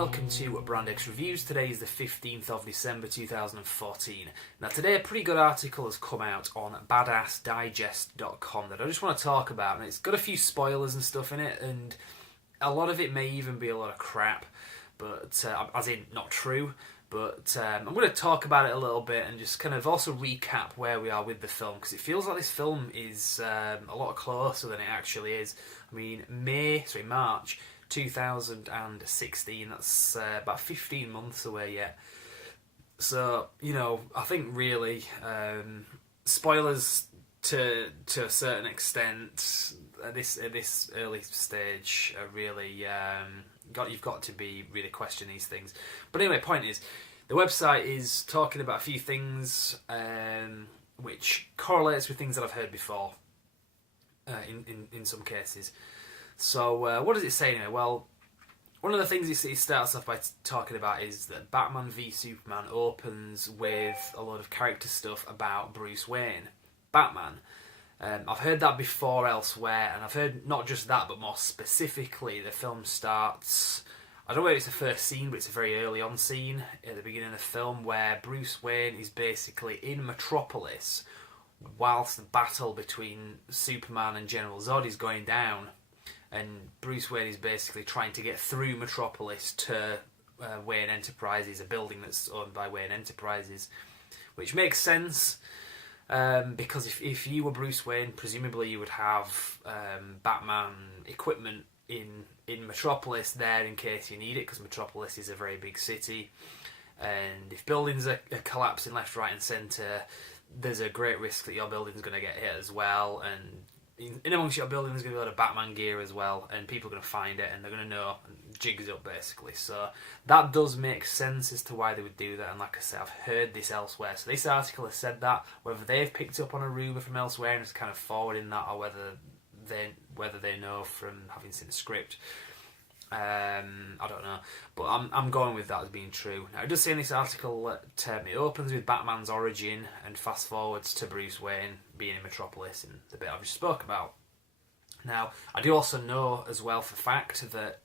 welcome to Brand X Reviews. Today is the 15th of December 2014. Now today a pretty good article has come out on badassdigest.com that I just want to talk about, and it's got a few spoilers and stuff in it, and a lot of it may even be a lot of crap, but as in not true, but I'm going to talk about it a little bit and just kind of also recap where we are with the film, because it feels like this film is a lot closer than it actually is. I mean, March 2016, that's about 15 months away yet. So, you know, I think really spoilers to a certain extent at this early stage are really you've got to be really questioning these things. But anyway, point is, the website is talking about a few things which correlates with things that I've heard before in some cases. So what does it say anyway? Well, one of the things it starts off by talking about is that Batman v Superman opens with a lot of character stuff about Bruce Wayne, Batman. I've heard that before elsewhere, and I've heard not just that, but more specifically, the film starts, I don't know if it's the first scene, but it's a very early on scene at the beginning of the film where Bruce Wayne is basically in Metropolis whilst the battle between Superman and General Zod is going down. And Bruce Wayne is basically trying to get through Metropolis to Wayne Enterprises, a building that's owned by Wayne Enterprises, which makes sense because if you were Bruce Wayne, presumably you would have Batman equipment in Metropolis there in case you need it, because Metropolis is a very big city, and if buildings are collapsing left, right and centre, there's a great risk that your building's going to get hit as well, and in amongst your building there's going to be a lot of Batman gear as well, and people are going to find it and they're going to know, and jigs up basically. So that does make sense as to why they would do that, and like I said, I've heard this elsewhere. So this article has said that, whether they've picked up on a rumour from elsewhere and is kind of forwarding that, or whether they know from having seen the script, I don't know, but I'm going with that as being true. Now it does say in this article that it opens with Batman's origin and fast forwards to Bruce Wayne being in Metropolis, and the bit I've just spoke about. Now I do also know as well for fact that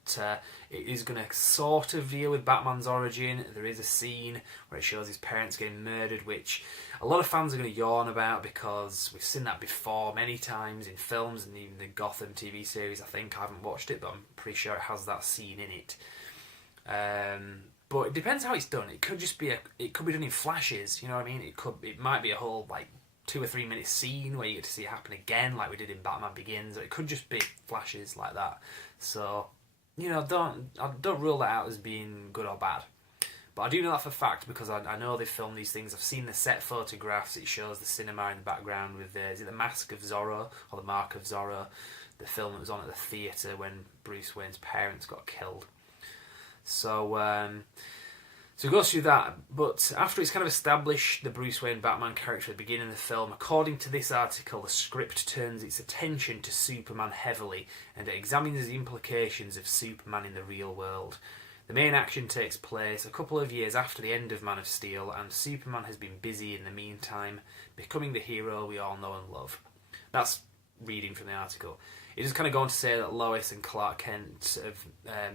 it is going to sort of deal with Batman's origin. There is a scene where it shows his parents getting murdered, which a lot of fans are going to yawn about because we've seen that before many times in films, and even the Gotham TV series, I think. I haven't watched it, but I'm pretty sure it has that scene in it. But it depends how it's done. It could just be it could be done in flashes, you know what I mean? It might be a whole 2 or 3 minute scene where you get to see it happen again, like we did in Batman Begins, or it could just be flashes like that. So, you know, don't rule that out as being good or bad. But I do know that for a fact because I know they filmed these things. I've seen the set photographs. It shows the cinema in the background with is it the Mask of Zorro or the Mark of Zorro, the film that was on at the theatre when Bruce Wayne's parents got killed. So it goes through that, but after it's kind of established the Bruce Wayne Batman character at the beginning of the film, according to this article, the script turns its attention to Superman heavily, and it examines the implications of Superman in the real world. The main action takes place a couple of years after the end of Man of Steel, and Superman has been busy in the meantime, becoming the hero we all know and love. That's reading from the article. It just kind of going to say that Lois and Clark Kent have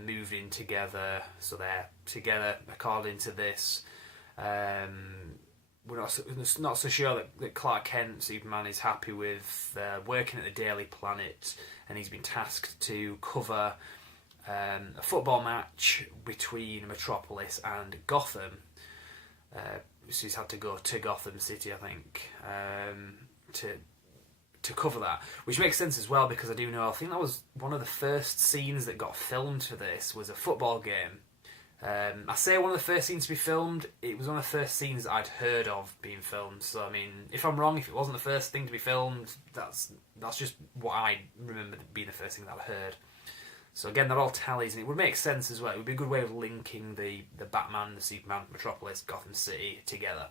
moved in together, so they're together according to this. We're not so sure that Clark Kent, Superman, is happy with working at the Daily Planet, and he's been tasked to cover a football match between Metropolis and Gotham. So he's had to go to Gotham City, I think, to cover that, which makes sense as well, because I think that was one of the first scenes that got filmed for this was a football game. I say one of the first scenes to be filmed, it was one of the first scenes that I'd heard of being filmed, so I mean, if I'm wrong, if it wasn't the first thing to be filmed, that's just what I remember being the first thing that I heard. So again, that all tallies, and it would make sense as well. It would be a good way of linking the Batman, the Superman, Metropolis, Gotham City together.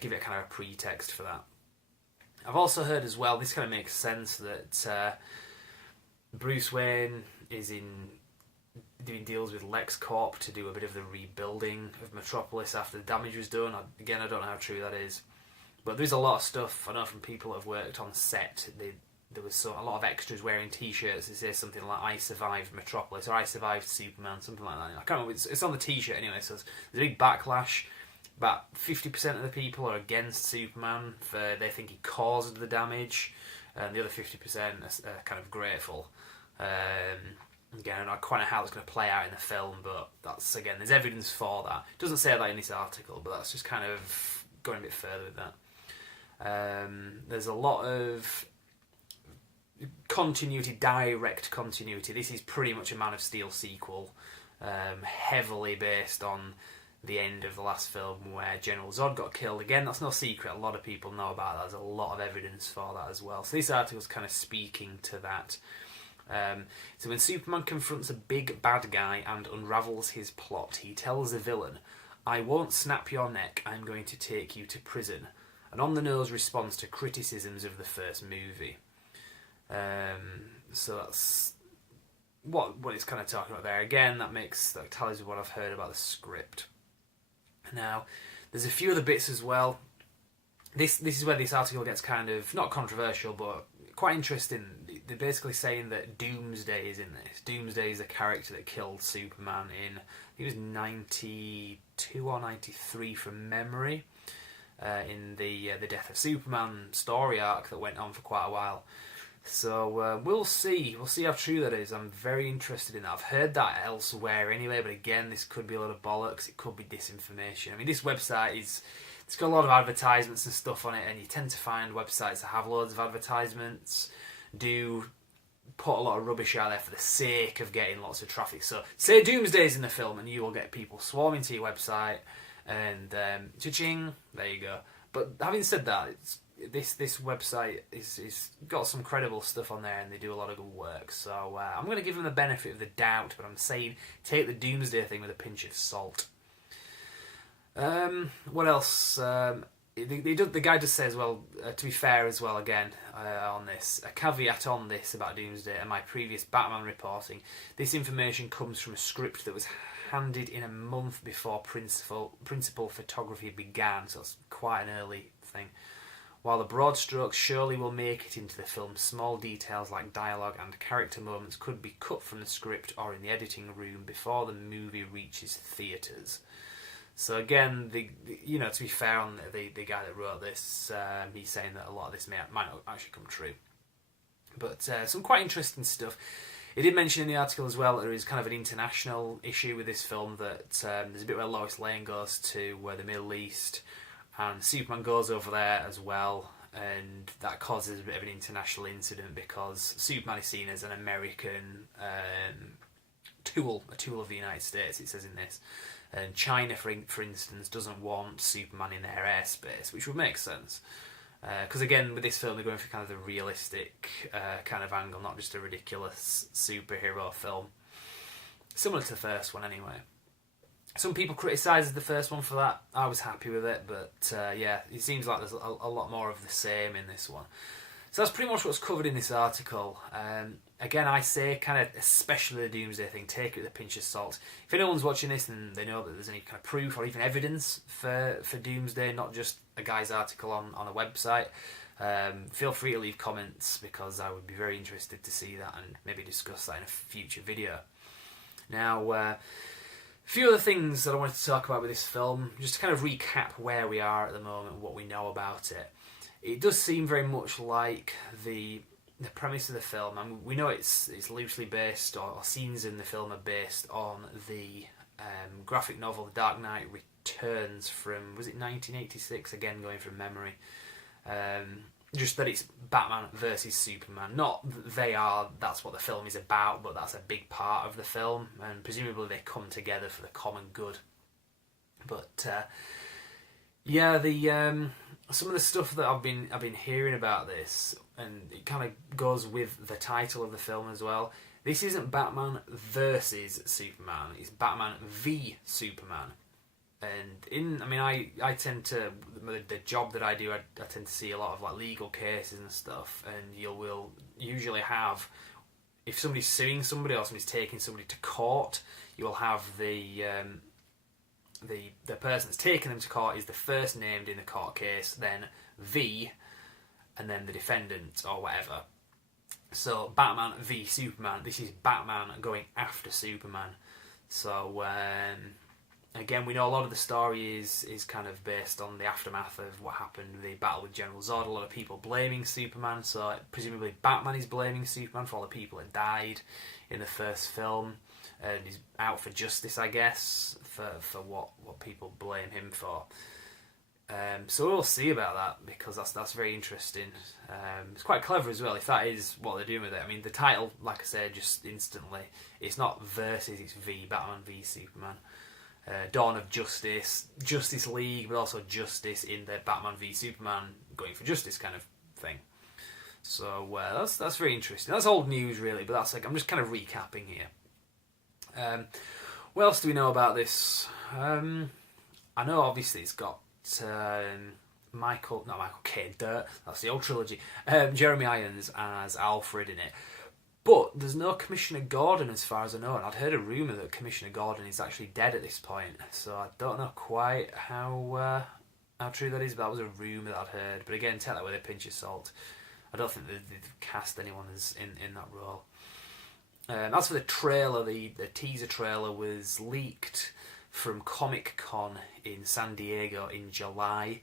Give it kind of a pretext for that. I've also heard as well, this kind of makes sense, that Bruce Wayne is doing deals with LexCorp to do a bit of the rebuilding of Metropolis after the damage was done. Again, I don't know how true that is. But there's a lot of stuff I know from people that have worked on set. there was a lot of extras wearing T-shirts that say something like "I survived Metropolis" or "I survived Superman," something like that. I can't remember. It's on the T-shirt anyway. So there's a big backlash. About 50% of the people are against Superman. They think he caused the damage, and the other 50% are kind of grateful. Again, I don't know quite how it's going to play out in the film, but that's, again, there's evidence for that. It doesn't say that in this article, but that's just kind of going a bit further with that. There's a lot of continuity, direct continuity. This is pretty much a Man of Steel sequel, heavily based on the end of the last film where General Zod got killed. Again, that's no secret. A lot of people know about that. There's a lot of evidence for that as well. So this article's kind of speaking to that. So when Superman confronts a big bad guy and unravels his plot, he tells the villain, "I won't snap your neck, I'm going to take you to prison." An on-the-nose response to criticisms of the first movie. So that's what it's kind of talking about there. Again, that tallies with what I've heard about the script. Now, there's a few other bits as well. This is where this article gets kind of, not controversial, but quite interesting. They're basically saying that Doomsday is in this. Doomsday is the character that killed Superman in, I think it was 92 or 93 from memory, in the Death of Superman story arc that went on for quite a while. So we'll see. We'll see how true that is. I'm very interested in that. I've heard that elsewhere anyway, but again, this could be a lot of bollocks. It could be disinformation. I mean, this website it's got a lot of advertisements and stuff on it, and you tend to find websites that have loads of advertisements do put a lot of rubbish out there for the sake of getting lots of traffic. So say Doomsday's in the film and you will get people swarming to your website and cha-ching, there you go. But having said that, this website is got some credible stuff on there and they do a lot of good work. So I'm going to give them the benefit of the doubt, but I'm saying take the Doomsday thing with a pinch of salt. What else? The guy just says, well, to be fair as well, again, on this, a caveat on this about Doomsday and my previous Batman reporting, this information comes from a script that was handed in a month before principal photography began, so it's quite an early thing. While the broad strokes surely will make it into the film, small details like dialogue and character moments could be cut from the script or in the editing room before the movie reaches theatres. So again, to be fair on the guy that wrote this, he's saying that a lot of this might not actually come true. But some quite interesting stuff. He did mention in the article as well that there is kind of an international issue with this film, that there's a bit where Lois Lane goes to the Middle East, and Superman goes over there as well, and that causes a bit of an international incident because Superman is seen as an American tool, a tool of the United States, it says in this. And China, for instance, doesn't want Superman in their airspace, which would make sense. Because again, with this film, they're going for kind of the realistic kind of angle, not just a ridiculous superhero film. Similar to the first one, anyway. Some people criticised the first one for that. I was happy with it, but it seems like there's a lot more of the same in this one. So that's pretty much what's covered in this article. Again, I say, kind of, especially the Doomsday thing, take it with a pinch of salt. If anyone's watching this and they know that there's any kind of proof or even evidence for Doomsday, not just a guy's article on a website, feel free to leave comments because I would be very interested to see that and maybe discuss that in a future video. Now, a few other things that I wanted to talk about with this film, just to kind of recap where we are at the moment, what we know about it. It does seem very much like the premise of the film. I mean, we know it's loosely based, or scenes in the film are based on the graphic novel The Dark Knight Returns from, was it 1986? Again, going from memory. Just that it's Batman versus Superman. Not that that's what the film is about, but that's a big part of the film, and presumably they come together for the common good. But some of the stuff that I've been hearing about this, and it kind of goes with the title of the film as well. This isn't Batman versus Superman; it's Batman v Superman. And I tend to, the job that I do, I tend to see a lot of like legal cases and stuff, and you will usually have, if somebody's suing somebody or somebody's taking somebody to court, you will have the person that's taking them to court is the first named in the court case, then V, and then the defendant or whatever. So Batman v Superman. This is Batman going after Superman. So again, we know a lot of the story is kind of based on the aftermath of what happened, the battle with General Zod. A lot of people blaming Superman, so presumably Batman is blaming Superman for all the people that died in the first film, and he's out for justice, I guess, for what people blame him for. So we'll see about that, because that's very interesting. It's quite clever as well, if that is what they're doing with it. I mean, the title, like I said, just instantly, it's not versus, it's V, Batman v Superman. Dawn of Justice, Justice League, but also justice in the Batman v Superman going for justice kind of thing. So that's very interesting. That's old news really, but that's like, I'm just kind of recapping here. What else do we know about this? I know obviously it's got Michael Caine, that's the old trilogy, Jeremy Irons as Alfred in it. But there's no Commissioner Gordon as far as I know, and I'd heard a rumour that Commissioner Gordon is actually dead at this point, so I don't know quite how true that is, but that was a rumour that I'd heard. But again, take that with a pinch of salt. I don't think they've cast anyone as in that role. As for the trailer, the teaser trailer was leaked from Comic-Con in San Diego in July.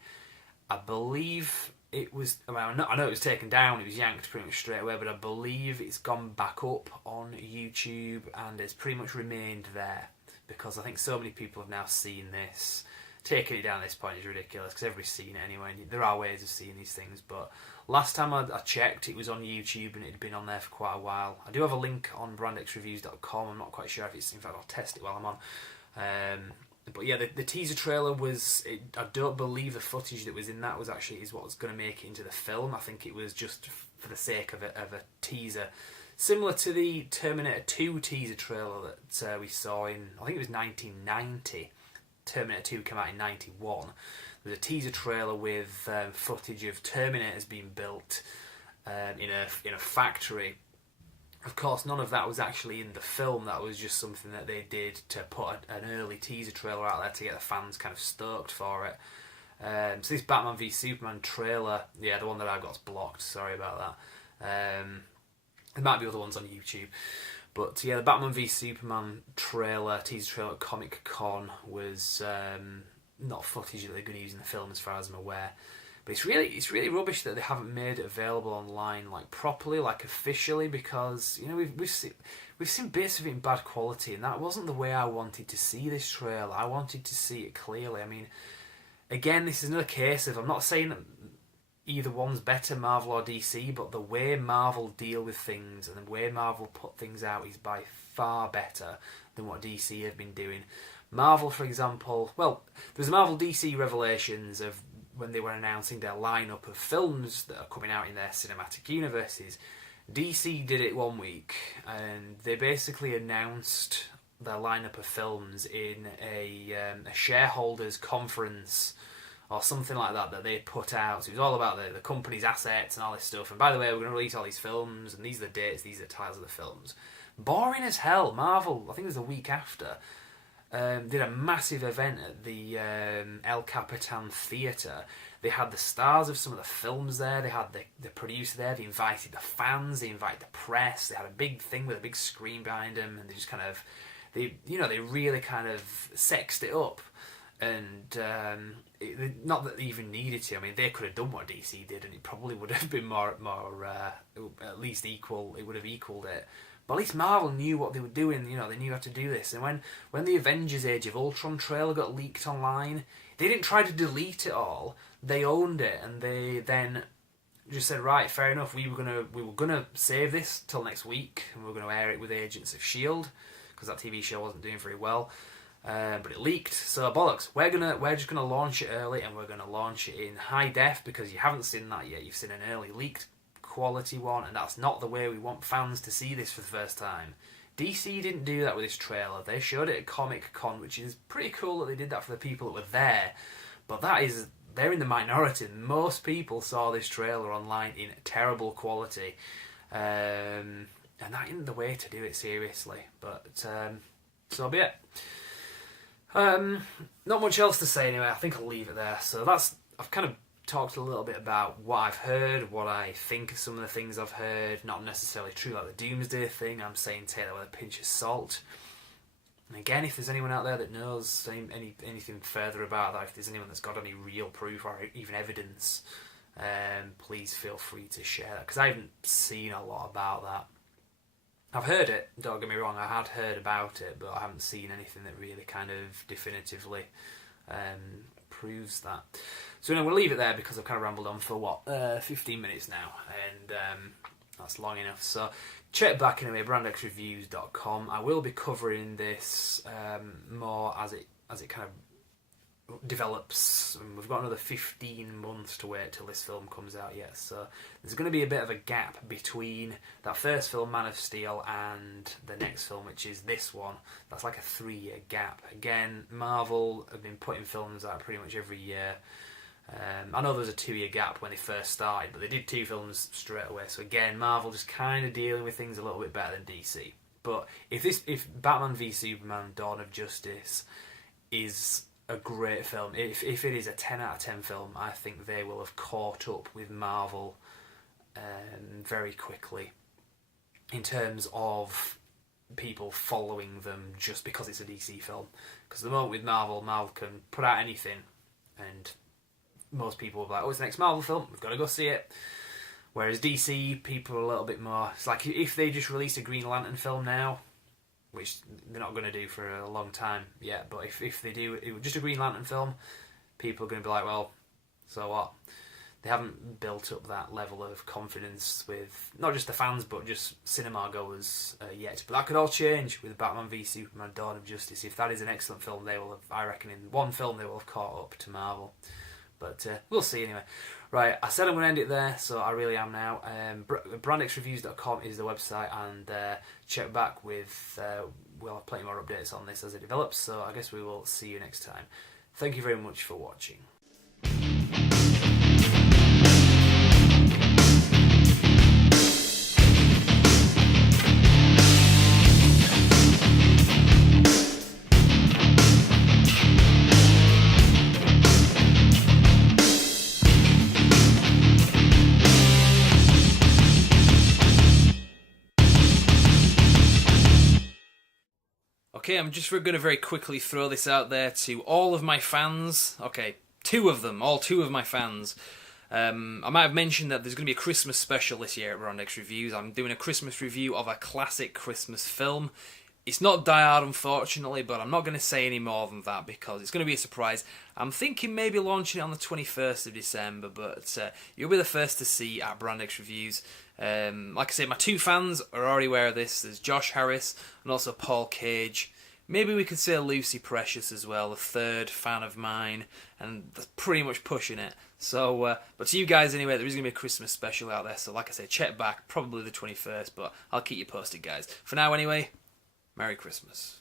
I believe it was, I know it was taken down, it was yanked pretty much straight away, but I believe it's gone back up on YouTube and it's pretty much remained there, because I think so many people have now seen this. Taking it down at this point is ridiculous, because everybody's seen it anyway. There are ways of seeing these things, but last time I checked, it was on YouTube and it had been on there for quite a while. I do have a link on brandxreviews.com. I'm not quite sure if it's, in fact I'll test it while I'm on. But yeah, the teaser trailer was, I don't believe the footage that was in that was what was going to make it into the film. I think it was just for the sake of a teaser. Similar to the Terminator 2 teaser trailer that we saw in, I think it was 1990. Terminator 2 came out in 91. There was a teaser trailer with footage of Terminators being built in a factory. Of course, none of that was actually in the film. That was just something that they did to put an early teaser trailer out there to get the fans kind of stoked for it. So this Batman v Superman trailer, yeah, the one that I've got's blocked, sorry about that. There might be other ones on YouTube. But yeah, the Batman v Superman teaser trailer at Comic-Con was not footage that they're going to use in the film as far as I'm aware. But it's really rubbish that they haven't made it available online, like properly, like officially, because you know we've seen bits of it in bad quality, and that wasn't the way I wanted to see this trailer. I wanted to see it clearly. I mean, again, this is another case of, I'm not saying that either one's better, Marvel or DC, but the way Marvel deal with things and the way Marvel put things out is by far better than what DC have been doing. Marvel, for example, well, there's Marvel DC Revelations of when they were announcing their lineup of films that are coming out in their cinematic universes. DC did it one week, and they basically announced their lineup of films in a shareholders conference or something like that they put out. So it was all about the company's assets and all this stuff. And by the way, we're going to release all these films, and these are the dates, these are the titles of the films. Boring as hell. Marvel, I think it was the week after, did a massive event at the El Capitan Theatre. They had the stars of some of the films there, they had the producer there, they invited the fans, they invited the press, they had a big thing with a big screen behind them, and they just kind of, they really kind of sexed it up. And not that they even needed to. I mean, they could have done what DC did, and it probably would have been more at least equal. It would have equaled it. But at least Marvel knew what they were doing. You know, they knew how to do this. And when the Avengers: Age of Ultron trailer got leaked online, they didn't try to delete it all. They owned it, and they then just said, right, fair enough. We were gonna save this till next week, and we were gonna air it with Agents of S.H.I.E.L.D. because that TV show wasn't doing very well. But it leaked, so bollocks. We're just gonna launch it early, and we're gonna launch it in high def, because you haven't seen that yet. You've seen an early leaked quality one, and that's not the way we want fans to see this for the first time. DC didn't do that with this trailer. They showed it at Comic-Con, which is pretty cool that they did that for the people that were there. But they're in the minority. Most people saw this trailer online in terrible quality, and that isn't the way to do it, seriously. But so be it. Not much else to say anyway. I think I'll leave it there. So I've kind of talked a little bit about what I've heard, what I think of some of the things I've heard. Not necessarily true, like the Doomsday thing. I'm saying take that with a pinch of salt. And again, if there's anyone out there that knows anything further about that, if there's anyone that's got any real proof or even evidence, please feel free to share that, because I haven't seen a lot about that. I've heard it, don't get me wrong, I had heard about it, but I haven't seen anything that really kind of definitively proves that. So anyway, we'll leave it there because I've kind of rambled on for 15 minutes now, and that's long enough. So check back anyway, brandxreviews.com. I will be covering this more as it kind of develops. We've got another 15 months to wait till this film comes out yet, so there's going to be a bit of a gap between that first film, Man of Steel, and the next film, which is this one. That's like a 3-year gap. Again, Marvel have been putting films out pretty much every year. I know there was a 2-year gap when they first started, but they did 2 films straight away. So again, Marvel just kind of dealing with things a little bit better than DC. But if Batman v Superman: Dawn of Justice is a great film, if it is a 10 out of 10 film, I think they will have caught up with Marvel very quickly in terms of people following them just because it's a DC film. Because the moment with Marvel can put out anything and most people will be like, oh, it's the next Marvel film, we've got to go see it. Whereas DC, people are a little bit more, it's like if they just released a Green Lantern film now, which they're not going to do for a long time yet, but if they do just a Green Lantern film, people are going to be like, well, so what? They haven't built up that level of confidence with not just the fans, but just cinema goers yet. But that could all change with Batman v Superman: Dawn of Justice. If that is an excellent film, they will have, I reckon, in one film they will have caught up to Marvel. But we'll see anyway. Right, I said I'm going to end it there, so I really am now. brandxreviews.com is the website, and check back with, we'll have plenty more updates on this as it develops, so I guess we will see you next time. Thank you very much for watching. Okay, I'm just going to very quickly throw this out there to all of my fans. Okay, 2 of them, all 2 of my fans. I might have mentioned that there's going to be a Christmas special this year at Rondex Reviews. I'm doing a Christmas review of a classic Christmas film. It's not Die Hard, unfortunately, but I'm not going to say any more than that because it's going to be a surprise. I'm thinking maybe launching it on the 21st of December, but you'll be the first to see at Brandex Reviews. Like I say, my 2 fans are already aware of this. There's Josh Harris and also Paul Cage. Maybe we could say Lucy Precious as well, a 3rd fan of mine, and that's pretty much pushing it. So, but to you guys anyway, there is going to be a Christmas special out there, so like I say, check back, probably the 21st, but I'll keep you posted, guys. For now anyway, Merry Christmas.